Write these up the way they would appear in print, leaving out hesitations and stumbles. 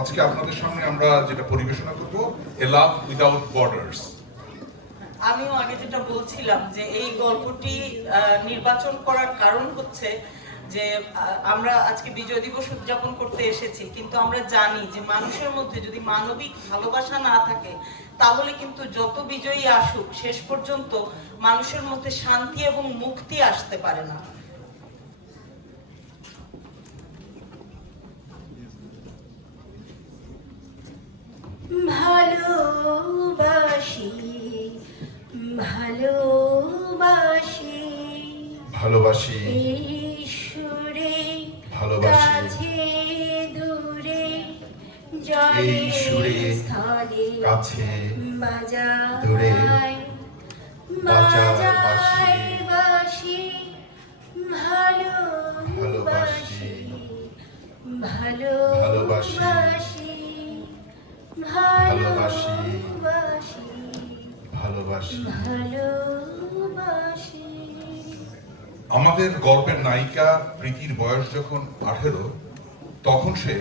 আজকে আপনাদের সামনে আমরা যেটা পরিবেশনা করব, এ লাভ উইদাউট বর্ডার্স। আমিও আগে যেটা বলছিলাম যে এই গল্পটি নির্বাচন করার কারণ হচ্ছে যে আমরা আজকে বিজয় দিবস উদযাপন করতে এসেছি, কিন্তু আমরা জানি যে মানুষের মধ্যে যদি মানবিক ভালোবাসা না থাকে তাহলে কিন্তু যত বিজয়ী আসুক শেষ পর্যন্ত মানুষের মধ্যে শান্তি এবং মুক্তি আসতে পারে না। ভালোবাসি ভালোবাসি ভালোবাসি ঈশ্বরে ভালোবাসি কাছে দূরে এই সুরে স্থলে কাছে বাজায় দূরে বাজায় বাজায় বাসি ভালোবাসি ভালোবাসি ভালোবাসি ভালোবাসি ভালোবাসি। আমাদের গল্পের নায়িকা প্রীতির বয়স যখন 18, তখন সে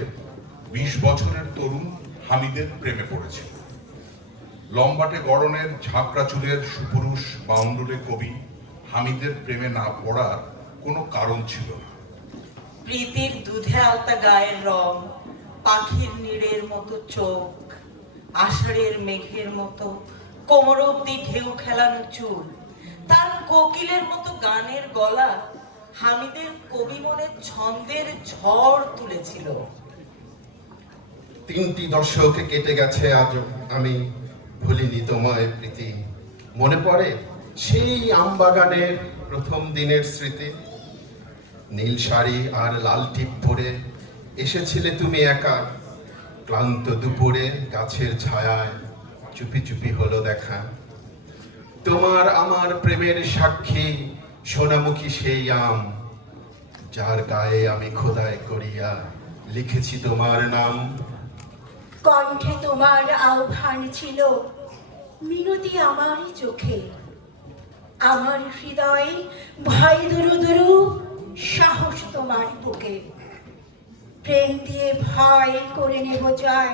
20 বছরের তরুণ হামিদের প্রেমে পড়েছিল। লম্বাটে গড়নের ঝাঁকড়া চুলের সুপুরুষ বাউন্ডুলে কবি হামিদের প্রেমে না পড়ার কোনো কারণ ছিল না। প্রীতির দুধে আলতা গায়ের রং, পাখির নীড়ের মতো চোখ, আষাঢ়ের মেঘের মতো কোমর অব্দি ঢেউ খেলানো চুল, তার কোকিলের মতো গানের গলা হামিদের কবি মনে ছন্দের ঝড় তুলেছিল। 3টি দশক কেটে গেছে, আজ আমি ভুলিনি তোমায় প্রীতি। মনে পড়ে সেই আমবাগানের প্রথম দিনের স্মৃতি। নীল শাড়ি আর লাল টিপ পরে এসেছিলে তুমি একা। ক্লান্ত দুপুরে গাছের ছায়ায় চুপি চুপি হলো দেখা। তোমার আমার প্রেমের সাক্ষী সোনামুখী সেই আম, যার গায়ে আমি খোদাই করিয়া লিখেছি তোমার নাম। কণ্ঠে তোমার আহ্বান ছিল, মিনতি আমারই চোখে। আমার হৃদয়ে ভয় দুরু দুরু, সাহস তোমার বুকে। প্রেম দিয়ে ভয় করে নেব জয়,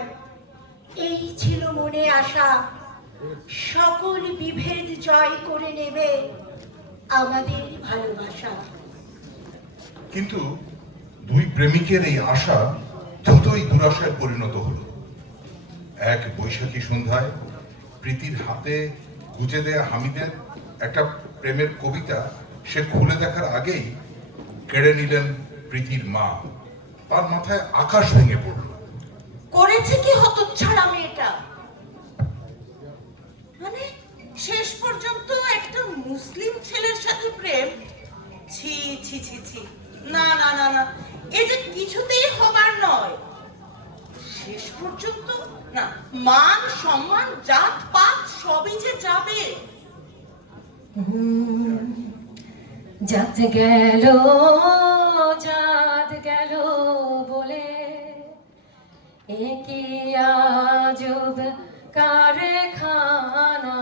এই ছিল মনে আশা। সকল বিভেদ জয় করে নেবে আমাদের ভালোবাসা। কিন্তু দুই প্রেমিকের এই আশা দ্রুতই দুরাশায় পরিণত হলো। এক বৈশাখী সন্ধ্যায় প্রীতির হাতে গুজে দেয়া হামিদের একটা প্রেমের কবিতা সে খুলে দেখার আগেই কেড়ে নিলেন প্রীতির মা। তার মাথায় আকাশ ভেঙে পড়ল। করেছে কি হতচ্ছাড়া মেয়েটা! মানে শেষ পর্যন্ত একটা মুসলিম ছেলের সাথে প্রেম! ছি ছি ছি ছি, না না না না, এ যে কিছুতেই হবার নয়। শেষ পর্যন্ত না, মান সম্মান জাত পাত সবই যে যাবে। জাত গেল জাত গেল বলে একই আজব কারখানা।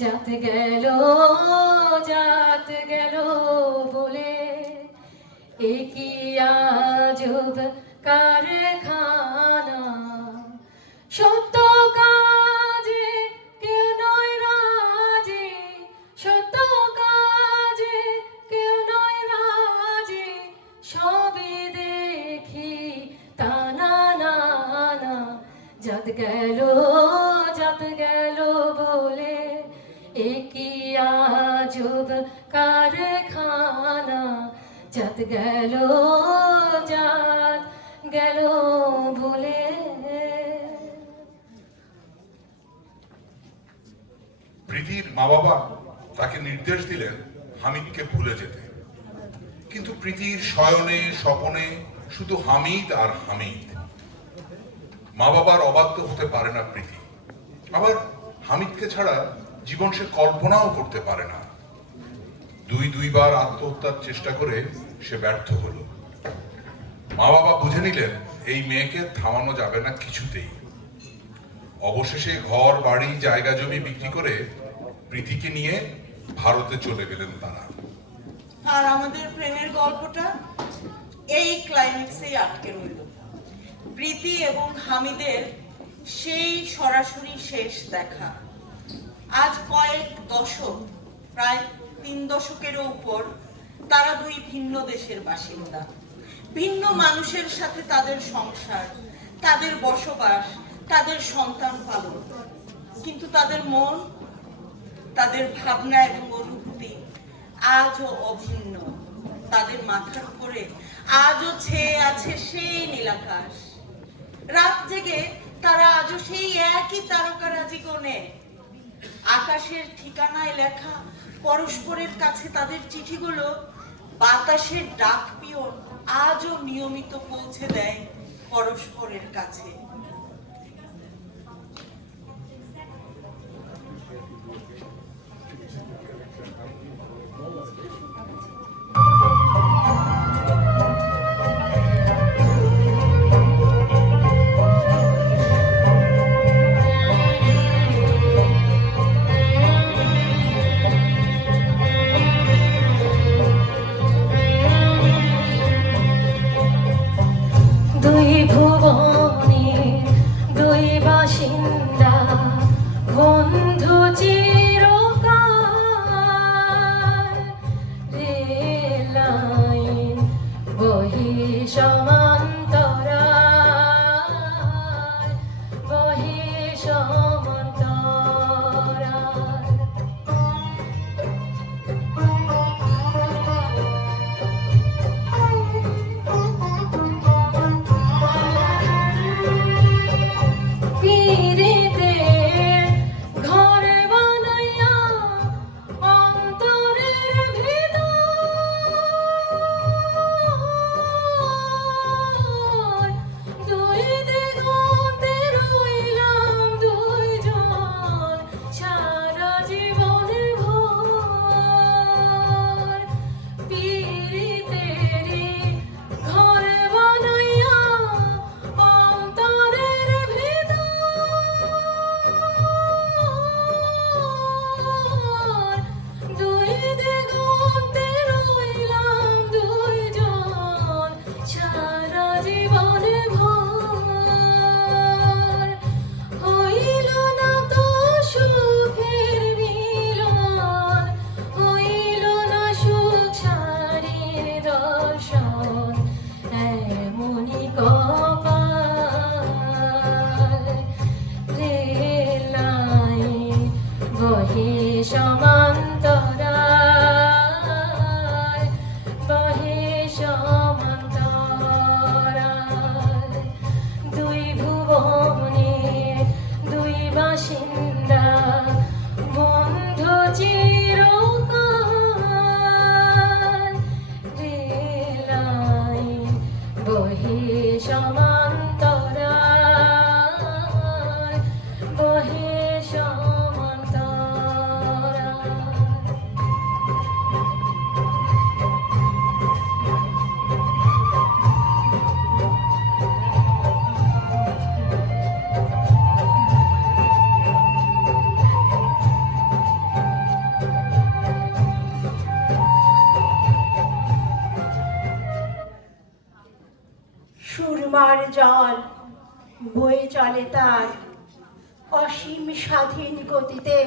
জাত গেল বলে একই আজব কারখানা। সত্য কাজে কেউ নয় রাজি, সত্য কাজে কেউ নয় রাজি, সবই দেখি তা না না না। জাত গেল বলে একই আজব কারখানা। জাত গেল বলে। প্রীতির মা বাবা তাকে নির্দেশ দিলেন হামিদকে ভুলে যেতে, কিন্তু প্রীতির শয়নে স্বপনে শুধু হামিদ আর হামিদ। মা বাবার অবাধ্য হতে পারে না প্রীতি, আবার হামিদকে ছাড়া জীবন সে কল্পনাও করতে পারে না। দুইবার আত্মহত্যার চেষ্টা করে সে ব্যর্থ হলো। মা বাবা বুঝে নিলেন এই মেয়েকে থামানো যাবে না কিছুতেই। অবশেষে ঘর বাড়ি জায়গা জমি বিক্রি করে প্রীতিকে নিয়ে ভারতে চলে গেলেন তারা। আর আমাদের প্রেমের গল্পটা এই ক্লাইম্যাক্সেই আটকে রইল। প্রীতি এবং হামিদের সেই সরাসরি শেষ দেখা। আজ কয়েক দশক, প্রায় 3 দশকেরও উপর, তারা দুই ভিন্ন দেশের বাসিন্দা। ভিন্ন মানুষের সাথে তাদের সংসার, তাদের বসবাস, তাদের সন্তান পালন, কিন্তু তাদের মন, তাদের ভাবনা এবং অনুভূতি আজও অভিন্ন। তাদের মাথার উপরে আজও ছেয়ে আছে সেই নীলাকাশ। রাত জেগে তারা আজও সেই একই তারকারাজি গণে। আকাশের ঠিকানায় লেখা পরস্পরের কাছে তাদের চিঠিগুলো বাতাসের ডাক পিয়ন আজও নিয়মিত পৌঁছে দেয় পরস্পরের কাছে। দুই ভুবনে দুই বাসিন্দা, বন্ধু চিরকাল। রেল লাইন বহি সমান্তরাল, বহি সমান্তরাল। পীড়িতের ঘর বানাইয়া অন্তরের ভিতর, দুই দিগন্তে রইলাম দুইজন সারা জীবনের ভর। পীড়িতেরই ঘর বানাইয়া অন্তরের দুই দিগন্তে রইলাম দুইজন সারা জীবনে ভর। হইল না তো সুখের মিলন, হইল না সুখ সারির দর্শন, এমনই কপাল। রেল লাইন বহে সমান্তরাল, বহে সমান্তরাল। দুই ভুবনের দুই বাসিন্দা, বন্ধু চিরকাল। রেল লাইন বহে সমান্তরাল, বহে সমান্তরাল। সুরমার জল বয়ে চলে তার অসীম স্বাধীন গতিতে।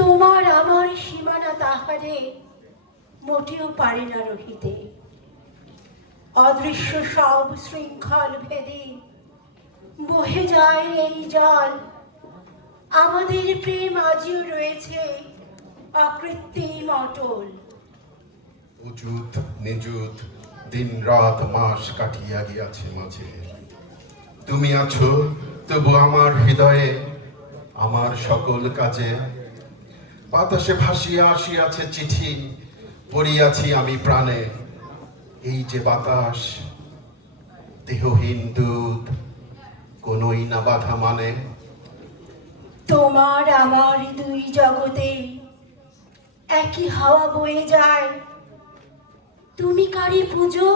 তোমার আমার সীমানা তাহারে মোটেও পারে না রহিতে। অদৃশ্য সব শৃঙ্খল ভেদে বহে যায় এই জল। আমাদের প্রেম আজও রয়েছে অকৃত্রিম অটল। উজুত নিজুত দিন রাত মাস কাটিয়া গিয়াছে মাঝে, তুমি আছো তবু আমার হৃদয়ে, আমার সকল কাজে। বাতাসে ভাসিয়া আসিয়াছে চিঠি, পড়িয়াছি আমি প্রাণে। এই যে বাতাস, দেহহীন দুধ, কোনই না বাধা মানে। তোমার আমার দুই জগতে একই হাওয়া বয়ে যায়। তুমি কারে পুজো,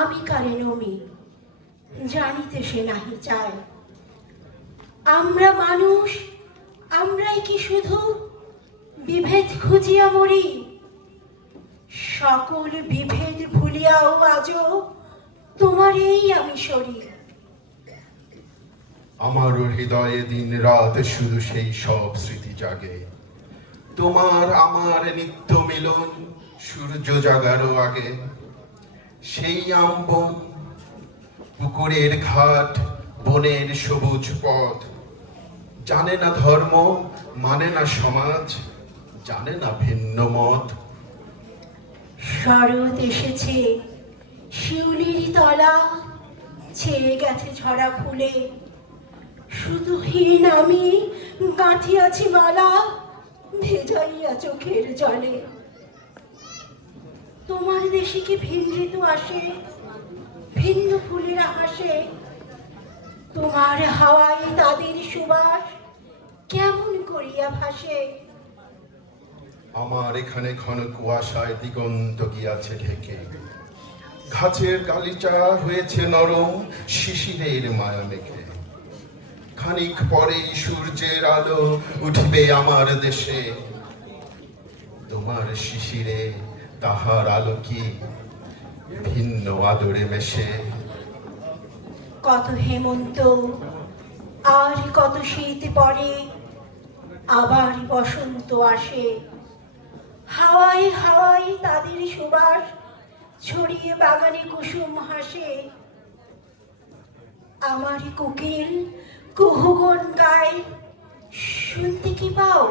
আমি কারে নমি, জানিতে সে নাহি চায়। আমরা মানুষ, আমরাই কি শুধু বিভেদ খুঁজিয়া মরি? সকল বিভেদ ভুলিয়াও আজও তোমারই আমি শরীর। আমারও হৃদয়ে দিন রাত শুধু সেই সব স্মৃতি জাগে, তোমার আমার নিত্য মিলন সূর্য জাগারও আগে। সেই আম্বন, পুকুরের ঘাট, বনের সবুজ পথ, জানে না ধর্ম, মানে না সমাজ, জানে না ভিন্ন মত। শরৎ এসেছে, শিউলির তলা ছেয়ে গেছে ঝরা ফুলে, শুধু হীন আমি গাঁথিয়াছি মালা ভেজাইয়া চোখের জলে। তোমার দেশে কি ভিন ঋতু আসে, ভিন্ন ফুলেরা হাসে, তোমার হাওয়ায় তাদের সুবাস কেমন করিয়া ভাসে। আমার এখানে ঘন কুয়াশায় দিগন্ত গিয়াছে ঢেকে, গাছের গালিচা হয়েছে নরম শিশিরের মায়া মেখে। খানিক পরেই সূর্যের আলো উঠিবে আমার দেশে, তোমার শিশিরে তাহার আলো কি ভিন্ন আদরে মেশে। কত হেমন্ত আর কত শীত পড়ে, আবার বসন্ত আসে, হাওয়ায় হাওয়ায় তাদের সুবাস ছড়িয়ে বাগানে কুসুম হাসে। আমার কোকিল কুহুগন গায়, শুনতে কি পাও?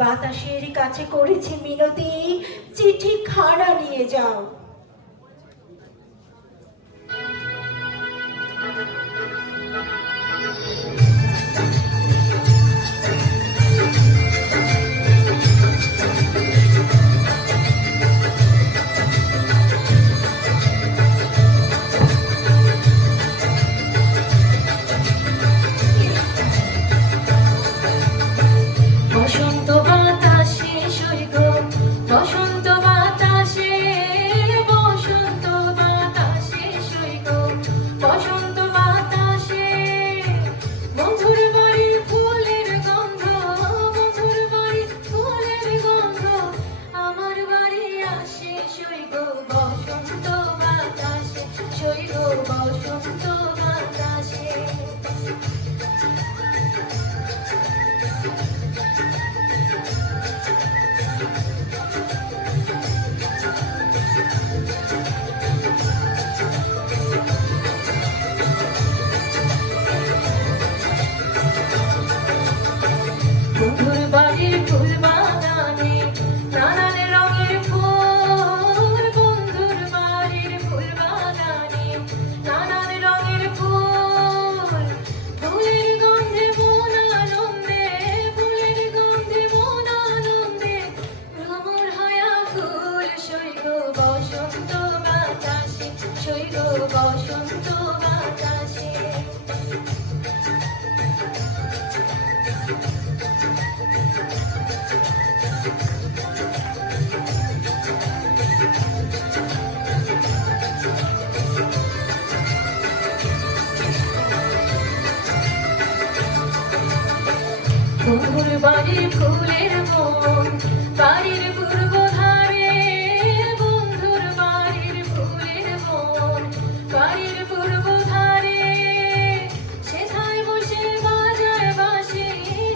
বাতাসের কাছে করেছে মিনতি, চিঠি খানা নিয়ে যাও। বসন্ত বাতাসে সৈগ, বসন্ত বাতাসে, বসন্ত বাতাসে সৈগ, বসন্ত বাতাসে। বন্ধুর বাড়ির ফুলের গন্ধ, বন্ধুর বাড়ির ফুলের গন্ধ, আমার বাড়ি আসে সৈগ বসন্ত বাতাসে, সৈগ বসন্ত বাতাসে। বন্ধুর বাড়ির ফুল বাগানে নানান রঙের ফুল, বন্ধুর বাড়ির ফুল বাগানে নানান রঙের ফুল। ফুলের গন্ধে মন আনন্দে, ফুলের গন্ধে মন আনন্দে, ভ্রমর হয়া ফুল সৈগ বসন্ত বাতাসে, সৈগ বসন্ত বাতাসে। বন্ধুর বাড়ির ফুলের মন, বাড়ির পূর্ব ধারে, বন্ধুর বাড়ির ফুলের মন, বাড়ির পূর্ব ধারে। সেথায় বসে বাজায় বাঁশি,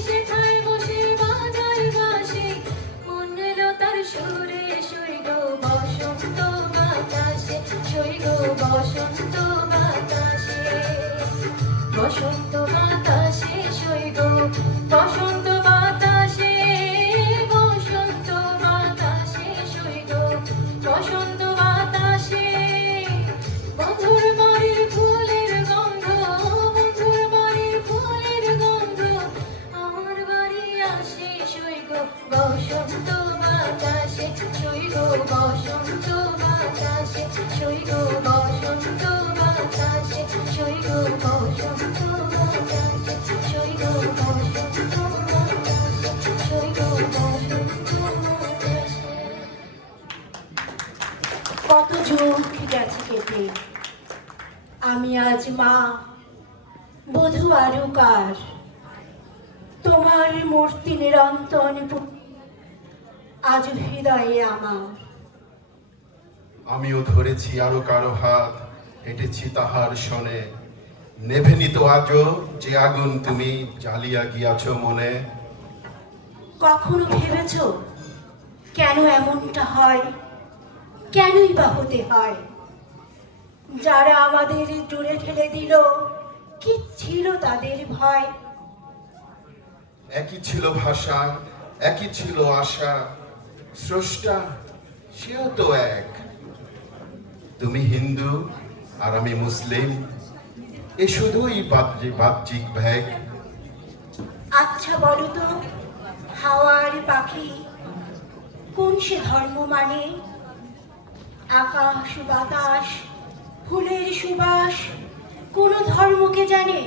সেথায় বসে বাজায় বাঁশি, মন এলো তার সুরে সৈগ বসন্ত বাতাসে, সৈগ বসন্ত বাতাসে। বসন্ত বাতাসে সৈগ, বসন্ত বাতাসে, বসন্ত বাতাসে সৈগ, বসন্ত বাতাসে। বন্ধুর বাড়ির ফুলের গন্ধ, বন্ধুর বাড়ির ফুলের গন্ধ, আমার বাড়ি আসে সৈগ বসন্ত বাতাসে, সৈগ বসন্ত বাতাসে, সৈগ বসন্ত বাতাসে, সৈগ বসন্ত বাতাসে, সৈগ বসন্ত বাতাসে, সৈগ বসন্ত বাতাসে। কত যুগ গেছে কেটে, আমি আজ মা, বধূ আরুকার। তোমার মূর্তি নিরন্তন আজ হৃদয়ে আমার। আমিও ধরেছি আরো কারো হাত, হেঁটেছি তাহার শনে। নেভেনি তো আজও যে আগুন তুমি জ্বালিয়া গিয়াছ মনে। কখনো ভেবেছ কেন এমনটা হয়, কেনই বা হতে হয়? যারা আমাদের দূরে ঠেলে দিল, কি ছিল তাদের ভয়? একই ছিল ভাষা, একই ছিল আশা, স্রষ্টা সেও তো এক। তুমি হিন্দু আর আমি মুসলিম, এ শুধুই বাহ্যিক ভেগ। আচ্ছা বলো তো, হাওয়ার পাখি কোন সে ধর্ম মানে? আকাশ বাতাস ফুলের সুবাস কোন ধর্মকে জানে?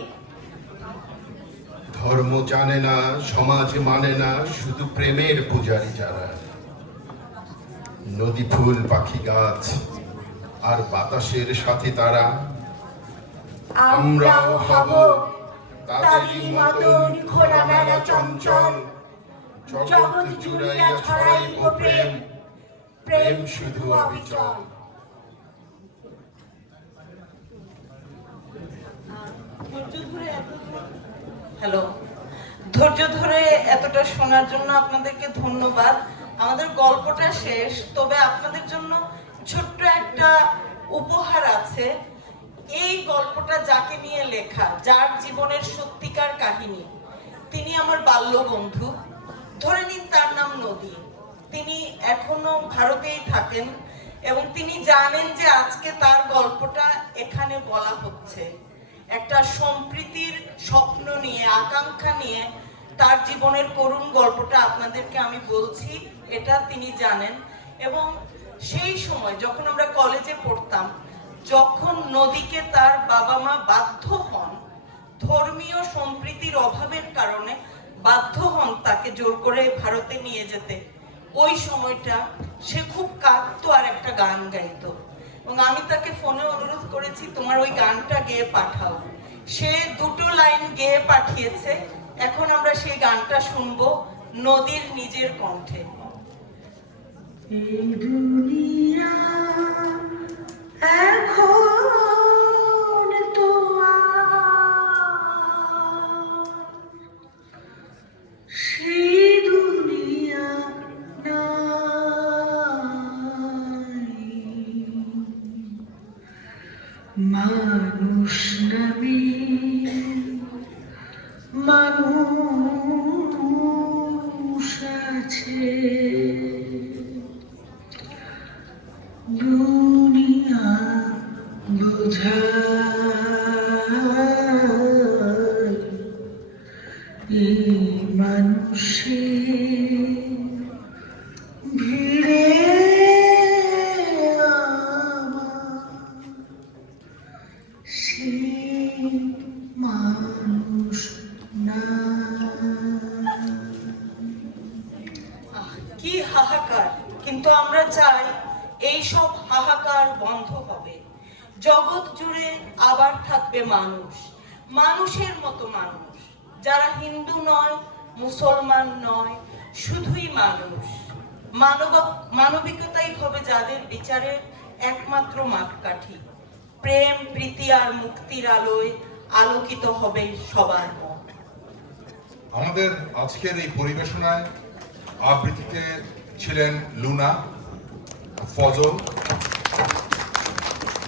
ধর্ম জানে না, সমাজ মানে না, শুধু প্রেমের পূজারি যারা। নদী ফুল পাখি গাছ আর বাতাসের সাথে তারা। আমরাও হব তাদেরই মতন খোলামেলা চঞ্চল, জগৎ জুড়িয়া ছড়াইব প্রেম, প্রেম শুধু অবিচল। হ্যালো, ধৈর্য ধরে এতটা শোনার জন্য আপনাদেরকে ধন্যবাদ। আমাদের গল্পটা শেষ, তবে আপনাদের জন্য ছোট্ট একটা উপহার আছে। এই গল্পটা যাকে নিয়ে লেখা, যার জীবনের সত্যিকার কাহিনী, তিনি আমার বাল্য বন্ধু। ধরে নিন তার নাম নদী। তিনি এখনো ভারতেই থাকেন এবং তিনি জানেন যে আজকে তার গল্পটা এখানে বলা হচ্ছে। একটা সম্প্রীতির স্বপ্ন নিয়ে, আকাঙ্ক্ষা নিয়ে তার জীবনের করুণ গল্পটা আপনাদেরকে আমি বলছি, এটা তিনি জানেন। এবং সেই সময় যখন আমরা কলেজে পড়তাম, যখন নদীকে তার বাবা মা বাধ্য হন, ধর্মীয় সম্প্রীতির অভাবের কারণে বাধ্য হন তাকে জোর করে ভারতে নিয়ে যেতে, ওই সময়টা সে খুব কাঁদতো আর একটা গান গাইতো। এবং আমি তাকে ফোনে অনুরোধ করেছি, তোমার ওই গানটা গেয়ে পাঠাও। সে 2টো লাইন গেয়ে পাঠিয়েছে। এখন আমরা সেই গানটা শুনবো নদীর নিজের কণ্ঠে। এই দুনিয়া এখন তো সেই দুনিয়া নাই। মানুষ নামে মানুষ আছে, দুনিয়া বোঝায় এই মানুষের ভিড়ে আমার সেই মানুষ না। কি হাহাকার! কিন্তু আমরা চাই এই সব হাহাকার বন্ধ হবে। জগৎ জুড়ে আবার থাকবে মানুষ, মানুষের মতো মানুষ, যারা হিন্দু নয়, মুসলমান নয়, শুধুই মানুষ। মানবিকতাই হবে যাদের বিচারের একমাত্র মাপকাঠি। প্রেম, প্রীতি আর মুক্তির আলোয় আলোকিত হবে সবার মন। আমাদের আজকের এই পরিবেশনায় আবৃত্তিতে ছিলেন লুনা, ফজল,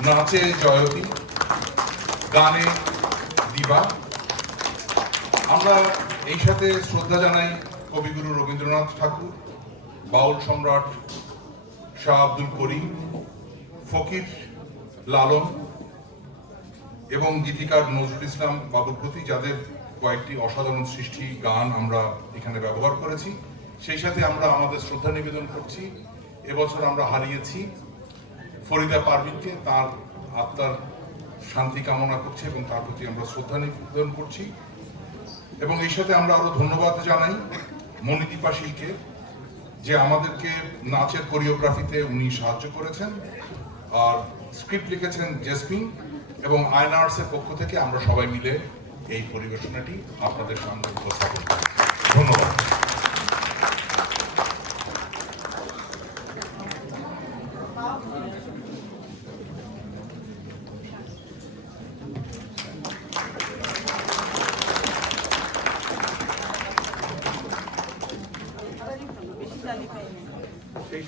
নাচে জয়তী, গানে দিবা। আমরা এই সাথে শ্রদ্ধা জানাই কবিগুরু রবীন্দ্রনাথ ঠাকুর, বাউল সম্রাট শাহ আব্দুল করিম, ফকির লালন এবং গীতিকার নজরুল ইসলাম বাবুর প্রতি, যাদের কয়েকটি অসাধারণ সৃষ্টি গান আমরা এখানে ব্যবহার করেছি। সেই সাথে আমরা আমাদের শ্রদ্ধা নিবেদন করছি। এবছর আমরা হারিয়েছি ফরিদা পারভিনকে, তার আত্মার শান্তি কামনা করছি এবং তার প্রতি আমরা শ্রদ্ধা নিবেদন করছি। এবং এই সাথে আমরা আরো ধন্যবাদ জানাই মণিদীপা শীলকে, যে আমাদেরকে নাচের কোরিওগ্রাফিতে উনি সাহায্য করেছেন, আর স্ক্রিপ্ট লিখেছেন জেসমিন। এবং আয়নার্সের পক্ষ থেকে আমরা সবাই মিলে এই পরিবেশনাটি আপনাদের সামনে উপস্থাপন করছি। ধন্যবাদ।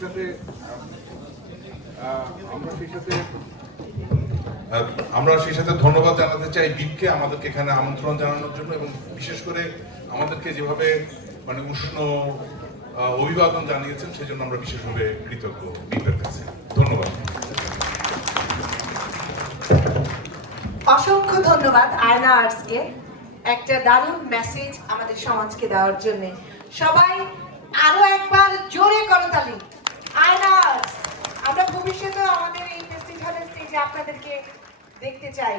সাথে আমরা সেই সাথে ধন্যবাদ জানাতে চাই বিপকে আমাদেরকে এখানে আমন্ত্রণ জানানোর জন্য, এবং বিশেষ করে আমাদেরকে যেভাবে মানে উষ্ণ অভিবাদন জানিয়েছেন সেই জন্য আমরা বিশেষভাবে কৃতজ্ঞ বিপের কাছে। ধন্যবাদ। অসংখ্য ধন্যবাদ আয়না আর্টসকে একটা দারুণ মেসেজ আমাদের সমাজকে দেওয়ার জন্য। সবাই আরো একবার জোরে করতালি আয়না আর্টস। আমরা ভবিষ্যতে আমাদের এই ফেস্টিভ্যালের স্টেজে আপনাদেরকে দেখতে চাই।